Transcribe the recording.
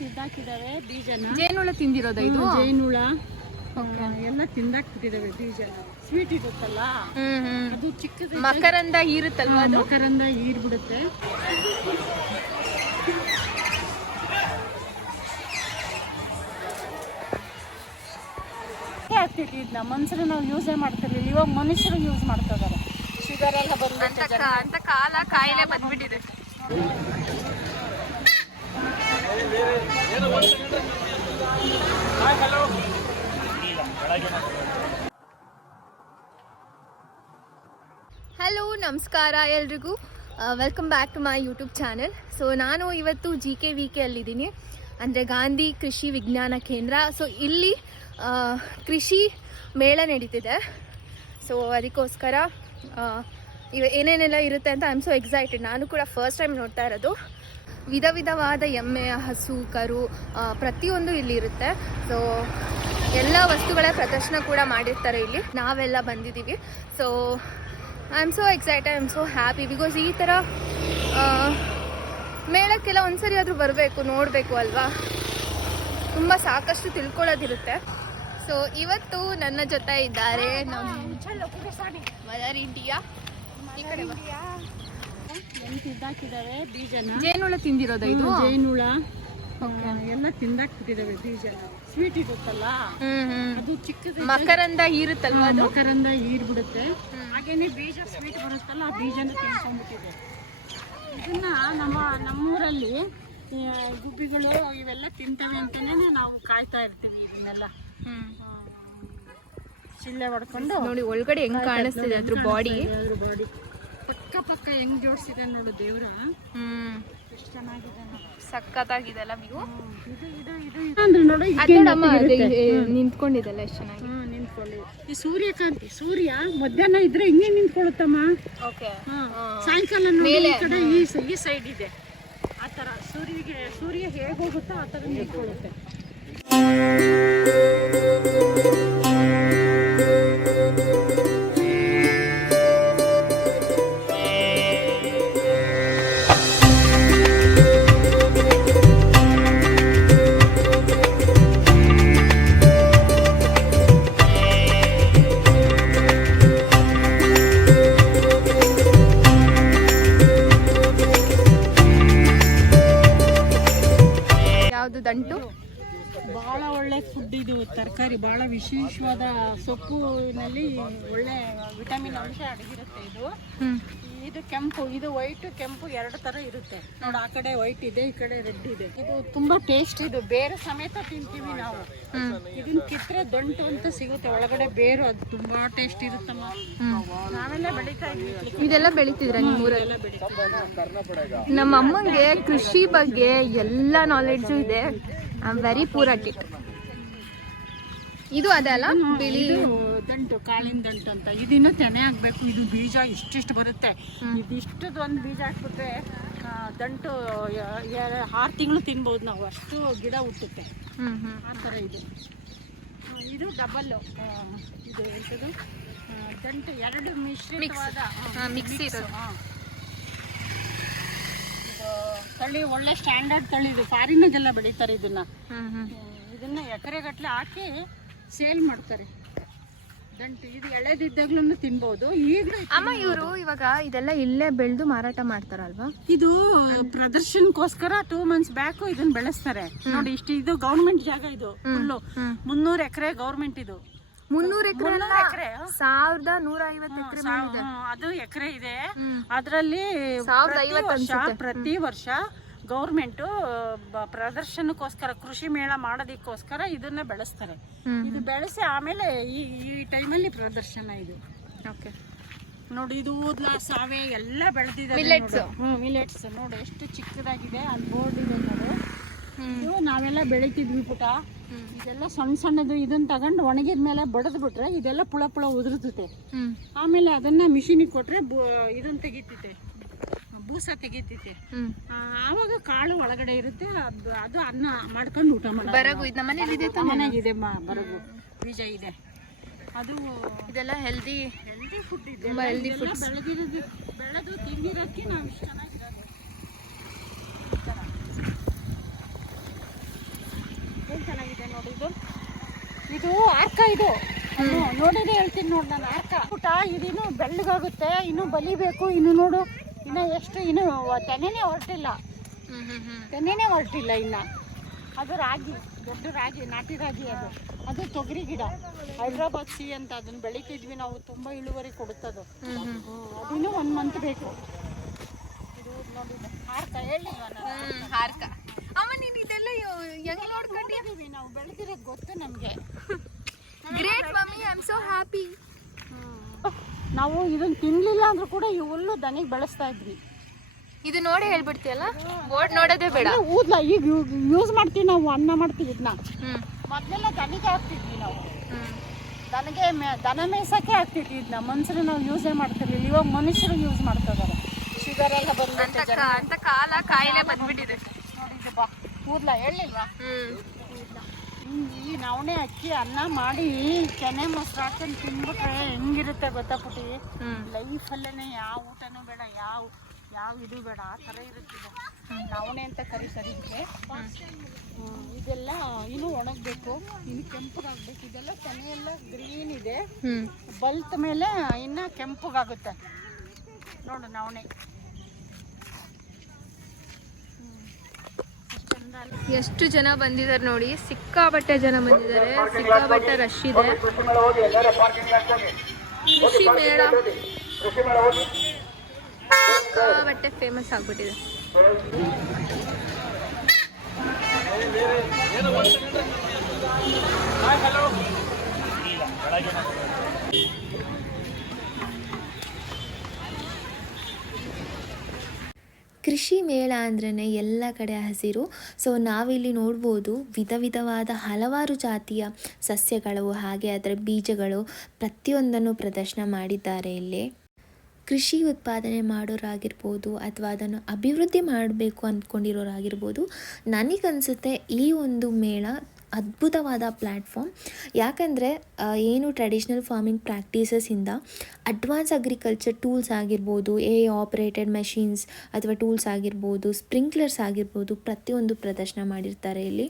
ತಿಂದಾಕಿದಾವೆ ಬೀಜನ. ಜೇನುಳ ತಿಂದಿರೋದ ಇದು? ಜೇನುಳ ಎಲ್ಲ ತಿಂದಾಕ್ಬಿಟ್ಟಿದಾವೆ ಬೀಜ. ಸ್ವೀಟ್ ಇರುತ್ತಲ್ಲ ಅದು ಚಿಕ್ಕದ ಮಕರಂದ ಹೀರುತ್ತಲ್ವಾ? ಅದು ಮಕರಂದ ಹೀರ್ಬಿಡುತ್ತೆ. ಆಗ್ತೈತಿ ಇದನ್ನ ಮನುಷ್ಯರು ನಾವು ಯೂಸೇ ಮಾಡ್ತಿರ್ಲಿಲ್ಲ, ಇವಾಗ ಮನುಷ್ಯರು ಯೂಸ್ ಮಾಡ್ತಾ ಇದಾರೆ. ಶುಗರ್ ಎಲ್ಲ ಅಂತ ಕಾಲ ಕಾಯಿಲೆ ಬಂದ್ಬಿಟ್ಟಿದೆ. ಹಲೋ, ನಮಸ್ಕಾರ ಎಲ್ರಿಗೂ. Welcome back to my YouTube channel. So ನಾನು ಇವತ್ತು GKVK ಅಲ್ಲಿದ್ದೀನಿ, ಅಂದರೆ ಗಾಂಧಿ ಕೃಷಿ ವಿಜ್ಞಾನ ಕೇಂದ್ರ. ಸೊ ಇಲ್ಲಿ ಕೃಷಿ ಮೇಳ ನಡೀತಿದೆ. ಸೊ ಅದಕ್ಕೋಸ್ಕರ ಏನೇನೆಲ್ಲ ಇರುತ್ತೆ ಅಂತ ಐ ಆಮ್ ಸೊ ಎಕ್ಸೈಟೆಡ್. ನಾನು ಕೂಡ ಫಸ್ಟ್ ಟೈಮ್ ನೋಡ್ತಾ ಇರೋದು. ವಿಧ ವಿಧವಾದ ಎಮ್ಮೆ, ಹಸು, ಕರು ಪ್ರತಿಯೊಂದು ಇಲ್ಲಿ ಇರುತ್ತೆ. ಸೊ ಎಲ್ಲ ವಸ್ತುಗಳ ಪ್ರದರ್ಶನ ಕೂಡ ಮಾಡಿರ್ತಾರೆ ಇಲ್ಲಿ. ನಾವೆಲ್ಲ ಬಂದಿದ್ದೀವಿ. So I am so excited, I am so happy. Because ಈ ಥರ ಮೇಳಕ್ಕೆಲ್ಲ ಒಂದ್ಸರಿ ಆದರೂ ಬರಬೇಕು, ನೋಡಬೇಕು ಅಲ್ವಾ. ತುಂಬ ಸಾಕಷ್ಟು ತಿಳ್ಕೊಳ್ಳೋದಿರುತ್ತೆ. ಸೊ ಇವತ್ತು ನನ್ನ ಜೊತೆ ಇದ್ದಾರೆ ನಮ್ಮ ಮದರ್ ಇಂಡಿಯಾ. ಈ ಕಡೆ ತಿಂದಾಕಿದಾವೆ ಬೀಜನ. ಜೇನುಳ ತಿಂದಿರೋದ ಇದು? ಜೇನುಳ ಎಲ್ಲ ತಿಂದಾಕ್ಬಿಟ್ಟಿದಾವೆ ಬೀಜ. ಸ್ವೀಟ್ ಇರುತ್ತಲ್ಲ ಅದು ಚಿಕ್ಕದ ಮಕರಂದ ಹೀರುತ್ತಲ್ವಾ? ಅದು ಮಕರಂದ ಹೀರ್ಬಿಡುತ್ತೆ. ಹಾಗೇನೆ ಬೀಜ ಸ್ವೀಟ್ ಬರುತ್ತಲ್ಲ, ಆ ಬೀಜನ ತಿನ್ಕೊಂಡ್ಬಿಟ್ಟಿದೆ. ಇದನ್ನ ನಮ್ಮೂರಲ್ಲಿ ಗುಬ್ಬಿಗಳು ಇವೆಲ್ಲ ತಿಂತವೆ ಅಂತಾನೆ ನಾವು ಕಾಯ್ತಾ ಇರ್ತೀವಿ. ಇದನ್ನೆಲ್ಲ ಚಿಲ್ಲೆ ಹೊಡ್ಕೊಂಡು ನೋಡಿ ಒಳಗಡೆ ಹೆಂಗ್ ಕಾಣಿಸ್ತಿದೆ ಅದ್ರ ಬಾಡಿ. ಪಕ್ಕ ಹೆಂಗ್ ಜೋಡಿಸಿದೆ ನೋಡು ದೇವ್ರ. ಎಷ್ಟು ಚೆನ್ನಾಗಿದೆ, ಸಕ್ಕತ್ತಾಗಿದೆಲ್ಲ ವ್ಯೂ. ನಿಂತ್ಕೊಂಡಿದೆಲ್ಲ ಎಷ್ಟು ಚೆನ್ನಾಗಿ ನಿಂತ್ಕೊಳ್ಳಿ. ಈ ಸೂರ್ಯಕಾಂತಿ, ಸೂರ್ಯ ಮಧ್ಯಾಹ್ನ ಇದ್ರೆ ಹಿಂಗೆ ನಿಂತ್ಕೊಳ್ಳುತ್ತಮ್ಮ. ಸಾಯಂಕಾಲ ಮೇಲೆ ಕಡೆ ಈ ಸೈಡ್ ಇದೆ. ಆ ಥರ ಸೂರ್ಯ ಹೇಗೆ ಹೋಗುತ್ತೋ ಆ ಥರ ನಿಂತ್ಕೊಳ್ಳುತ್ತೆ. ದಂಟು ಬಹಳ ಒಳ್ಳೆ ಫುಡ್ ಇದು. ತರಕಾರಿ ಬಹಳ ವಿಶೇಷವಾದ ಸೊಪ್ಪಿನಲ್ಲಿ ಒಳ್ಳೆ ವಿಟಮಿನ್ ಅಂಶ ಅಡಗಿರುತ್ತೆ. ಇದು ಕೆಂಪು, ಇದು ವೈಟ್ ಕೆಂಪು ಎರಡು ತರ ಇರುತ್ತೆ ನೋಡಿ. ಆ ಕಡೆ ವೈಟ್ ಇದೆ, ಈ ಕಡೆ ರೆಡ್ ಇದೆ. ಇದು ತುಂಬಾ ಟೇಸ್ಟ್. ಇದು ಬೇರೆ ಸಮೇತ ತಿಂತೀವಿ ನಾವು. ಇದನ್ನ ಕಿತ್ರೆ ದಂಟು ಅಂತ ಸಿಗುತ್ತೆ, ಒಳಗಡೆ ಬೇರು. ಅದು ತುಂಬಾ ಟೇಸ್ಟ್ ಇರುತ್ತಮ್ಮ. ನಾವೆಲ್ಲ ಬೆಳಿತಾ ಇದ್ವಿ. ಇದೆಲ್ಲ ಬೆಳಿತಿದ್ರ ನಿಮ್ಮೂರೆಲ್ಲ? ನಮ್ಮ ಅಮ್ಮಂಗೆ ಕೃಷಿ ಬಗ್ಗೆ ಎಲ್ಲ ನಾಲೆಡ್ಜು ಇದೆ. I am very poor at it. ಇದು ಅದಲ್ಲ ಬಿಳಿ ದಂಟು, ಕಾಳಿನ ದಂಟು ಅಂತ. ಇದಿನ್ನೂ ತೆನೆ ಆಗ್ಬೇಕು. ಇದು ಬೀಜ ಇಷ್ಟಿಷ್ಟು ಬರುತ್ತೆ. ಇದಿಷ್ಟದ ಒಂದು ಬೀಜ ಹಾಕ್ಬಿಟ್ರೆ ದಂಟು 6 ತಿಂಗಳು ತಿನ್ಬೋದು ನಾವು, ಅಷ್ಟು ಗಿಡ ಹುಟ್ಟುತ್ತೆ. ಆ ಥರ ಇದು ಡಬಲ್. ಇದು ಎಂಥದ್ದು ದಂಟು, ಎರಡು ಮಿಶ್ರಿತವಾದ ಮಿಕ್ಸಿ ಇರೋದು. ಇದು ತಳಿ ಒಳ್ಳೆ ಸ್ಟ್ಯಾಂಡರ್ಡ್ ತಳಿ. ಇದು ಫಾರಿನಾಗೆಲ್ಲ ಬೆಳೀತಾರೆ ಇದನ್ನ ಎಕರೆಗಟ್ಟಲೆ ಹಾಕಿ ಸೇಲ್ ಮಾಡ್ತಾರೆ. ದಂಟು ಇದು ಎಳೆದಿದ್ದಾಗ್ಲೂ ತಿನ್ಬಹುದು. ಈಗಲೂ ಅಮ್ಮ ಇವರು ಇವಾಗ ಇದೆಲ್ಲ ಇಲ್ಲೇ ಬೆಳೆದು ಮಾರಾಟ ಮಾಡ್ತಾರಲ್ವಾ? ಇದು ಪ್ರದರ್ಶನಕ್ಕೋಸ್ಕರ 2 months ಬ್ಯಾಕ್ ಇದನ್ನ ಬೆಳೆಸ್ತಾರೆ ನೋಡಿ. ಇದು ಗೌರ್ಮೆಂಟ್ ಜಾಗ. ಇದು ಫುಲ್ಲು 300 ಎಕರೆ ಗೌರ್ಮೆಂಟ್. ಇದು 300 ಎಕರೆ 1150 ಎಕರೆ ಅದು ಎಕರೆ ಇದೆ. ಅದರಲ್ಲಿ ಪ್ರತಿ ವರ್ಷ ಗೌರ್ಮೆಂಟು ಪ್ರದರ್ಶನಕ್ಕೋಸ್ಕರ, ಕೃಷಿ ಮೇಳ ಮಾಡೋದಕ್ಕೋಸ್ಕರ ಇದನ್ನ ಬೆಳೆಸ್ತಾರೆ. ಇದು ಬೆಳೆಸಿ ಆಮೇಲೆ ಈ ಟೈಮಲ್ಲಿ ಪ್ರದರ್ಶನ. ಇದು ನೋಡಿ, ಇದು ಊದ್ಲ, ಸಾವೆ ಎಲ್ಲ ಬೆಳೆದಿದೆ. ಮಿಲೆಟ್ಸ್ ನೋಡಿ ಎಷ್ಟು ಚಿಕ್ಕದಾಗಿದೆ. ಅಲ್ಲಿ ಬೋರ್ಡ್ ಇದೆ ನೋಡು. ಇದು ನಾವೆಲ್ಲ ಬೆಳಿತಿದ್ವಿ ಪುಟ. ಇದೆಲ್ಲ ಸಣ್ಣದು. ಇದನ್ನ ತಗೊಂಡು ಒಣಗಿದ ಮೇಲೆ ಬಡದ್ ಬಿಟ್ರೆ ಇದೆಲ್ಲ ಪುಳ ಉದುರ್ತತೆ. ಆಮೇಲೆ ಅದನ್ನ ಮಿಷಿನಿಗೆ ಕೊಟ್ರೆ ಇದನ್ನ ತೆಗಿತೈತೆ, ಬೂಸ ತೆಗಿತೈತೆ. ಆವಾಗ ಕಾಳು ಒಳಗಡೆ ಇರುತ್ತೆ. ಅದು ಅನ್ನ ಮಾಡ್ಕೊಂಡು ಊಟ ಮಾಡೋದು. ಮನೆಗಿದೆ ಬರಗು, ಬೀಜ ಇದೆ. ಅದು ಇದೆಲ್ಲ ಹೆಲ್ದಿ ಫುಡ್ ಇದೆ. ಬೆಳೆದು ತಿಂದಿರೋದಕ್ಕೆ ನಾವು ಇಷ್ಟು ಚೆನ್ನಾಗಿರೋದು. ನೋಡಿ ಇದು ಆರ್ಕ, ಇದು ನೋಡಿದ್ರೆ ಹೇಳ್ತೀನಿ ನೋಡಿ ನಾನು. ಆರ್ಕ ಪುಟ ಇದಿನ್ನು ಬೆಳ್ಳಗಾಗುತ್ತೆ, ಇನ್ನು ಬಲಿಬೇಕು. ಇನ್ನು ನೋಡು, ಇನ್ನು ಎಷ್ಟು, ಇನ್ನು ತೆನೆನೇ ಹೊರಟಿಲ್ಲ ಇನ್ನು. ಅದು ರಾಗಿ, ದೊಡ್ಡ ರಾಗಿ, ನಾಟಿ ರಾಗಿ. ಅದು ತೊಗರಿ ಗಿಡ, ಹೈದ್ರಾಬಾದ್ ಸಿ ಅಂತ, ಅದನ್ನ ಬೆಳಿತಿದ್ವಿ ನಾವು. ತುಂಬ ಇಳುವರಿ ಕೊಡುತ್ತದು. ಅದಿನ್ನೂ 1 ಮಂತ್ ಬೇಕು. ಇದು ನೋಡಿ ಆರ್ಕ, ಹೇಳಿಲ್ವ ನಾನು? ಆರ್ಕ. ಅಮ್ಮ ನೀನು ಇದೆಲ್ಲ ಹೆಂಗ್ ನೋಡ್ಕೊಂಡಿದ್ದೀವಿ ನಾವು, ಬೆಳೆದಿರೋದು ಗೊತ್ತು ನಮಗೆ. Great mummy, I am so happy. ನಾವು ಇದನ್ನ ತಿನ್ಲಿಲ್ಲ ಅಂದ್ರೂ ಕೂಡ ಈ ಹುಲ್ಲು ದನಿಗೆ ಬೆಳೆಸ್ತಾ ಇದ್ವಿ. ಇದು ನೋಡಿ ಹೇಳ್ಬಿಡ್ತೀಯಲ್ಲ, ಬೋರ್ಡ್ ನೋಡೋದೇ ಬೇಡ. ಊದ್ಲ ಈಗ ಯೂಸ್ ಮಾಡ್ತೀವಿ ನಾವು, ಅನ್ನ ಮಾಡ್ತೀವಿ ಇದನ್ನ. ಮೊದಲೆಲ್ಲ ದನಿಗೆ ಹಾಕ್ತಿದ್ವಿ ನಾವು, ದನ ಮೇಯ್ಸಕ್ಕೆ ಹಾಕ್ತಿದ್ವಿ ಇದನ್ನ. ಮನುಷ್ಯರು ನಾವು ಯೂಸೇ ಮಾಡ್ತಿರ್ಲಿಲ್ಲ. ಇವಾಗ ಮನುಷ್ಯರು ಯೂಸ್ ಮಾಡ್ತಾ ಇದಾರೆ. ಶುಗರ್ ಎಲ್ಲ ಬಂದ್ಬಿಟ್ಟು ಅಂತ ಕಾಲ ಕಾಯಿಲೆ ಬಂದ್ಬಿಟ್ಟಿದೆ. ನೋಡಿ ಬಾ, ಕೂದ್ಲ ಹೇಳಿಲ್ವಾ? ಈ ನವಣೆ ಅಕ್ಕಿ ಅನ್ನ ಮಾಡಿ ಕೆನೆ ಮೊಸರು ಹಾಕೊಂಡು ತಿನ್ಬಿಟ್ರೆ ಹೆಂಗಿರುತ್ತೆ ಗೊತ್ತಾ ಪುಟಿ? ಲೈಫಲ್ಲೇ ಯಾವ ಊಟನೂ ಬೇಡ, ಯಾವ ಇದು ಬೇಡ, ಆ ಥರ ಇರುತ್ತಿದೆ. ನವಣೆ ಅಂತ ಕರೀತಾರೆ ಇದಕ್ಕೆ. ಇದೆಲ್ಲ ಇನ್ನೂ ಒಣಗಬೇಕು, ಇನ್ನು ಕೆಂಪಗಾಗಬೇಕು. ಇದೆಲ್ಲ ತೆನೆಯೆಲ್ಲ ಗ್ರೀನ್ ಇದೆ, ಬಲ್ತ್ ಮೇಲೆ ಇನ್ನು ಕೆಂಪಗಾಗುತ್ತೆ. ನೋಡು ನವಣೆ ಎಷ್ಟು ಜನ ಬಂದಿದ್ದಾರೆ ನೋಡಿ, ಸಿಕ್ಕಾಬಟ್ಟೆ ಜನ ಬಂದಿದ್ದಾರೆ, ಸಿಕ್ಕಾಬಟ್ಟೆ ರಶ್ ಇದೆ. ಕೃಷಿ ಮೇಳ ಸಿಕ್ಕಾಬಟ್ಟೆ ಫೇಮಸ್ ಆಗ್ಬಿಟ್ಟಿದೆ. ಕೃಷಿ ಮೇಳ ಅಂದ್ರೇ ಎಲ್ಲ ಕಡೆ ಹಸಿರು. ಸೊ ನಾವಿಲ್ಲಿ ನೋಡ್ಬೋದು ವಿಧವಾದ ಹಲವಾರು ಜಾತಿಯ ಸಸ್ಯಗಳು, ಹಾಗೆ ಅದರ ಬೀಜಗಳು ಪ್ರತಿಯೊಂದನ್ನು ಪ್ರದರ್ಶನ ಮಾಡಿದ್ದಾರೆ ಇಲ್ಲಿ. ಕೃಷಿ ಉತ್ಪಾದನೆ ಮಾಡೋರಾಗಿರ್ಬೋದು ಅಥವಾ ಅದನ್ನು ಅಭಿವೃದ್ಧಿ ಮಾಡಬೇಕು ಅಂದ್ಕೊಂಡಿರೋರಾಗಿರ್ಬೋದು, ನನಗನ್ಸುತ್ತೆ ಈ ಒಂದು ಮೇಳ ಅದ್ಭುತವಾದ ಪ್ಲ್ಯಾಟ್ಫಾರ್ಮ್. ಯಾಕಂದರೆ ಏನು ಟ್ರೆಡಿಷ್ನಲ್ ಫಾರ್ಮಿಂಗ್ ಪ್ರಾಕ್ಟೀಸಸ್ಸಿಂದ ಅಡ್ವಾನ್ಸ್ ಅಗ್ರಿಕಲ್ಚರ್ ಟೂಲ್ಸ್ ಆಗಿರ್ಬೋದು, ಆಪರೇಟೆಡ್ ಮೆಷಿನ್ಸ್ ಅಥವಾ ಟೂಲ್ಸ್ ಆಗಿರ್ಬೋದು, ಸ್ಪ್ರಿಂಕ್ಲರ್ಸ್ ಆಗಿರ್ಬೋದು, ಪ್ರತಿಯೊಂದು ಪ್ರದರ್ಶನ ಮಾಡಿರ್ತಾರೆ ಇಲ್ಲಿ.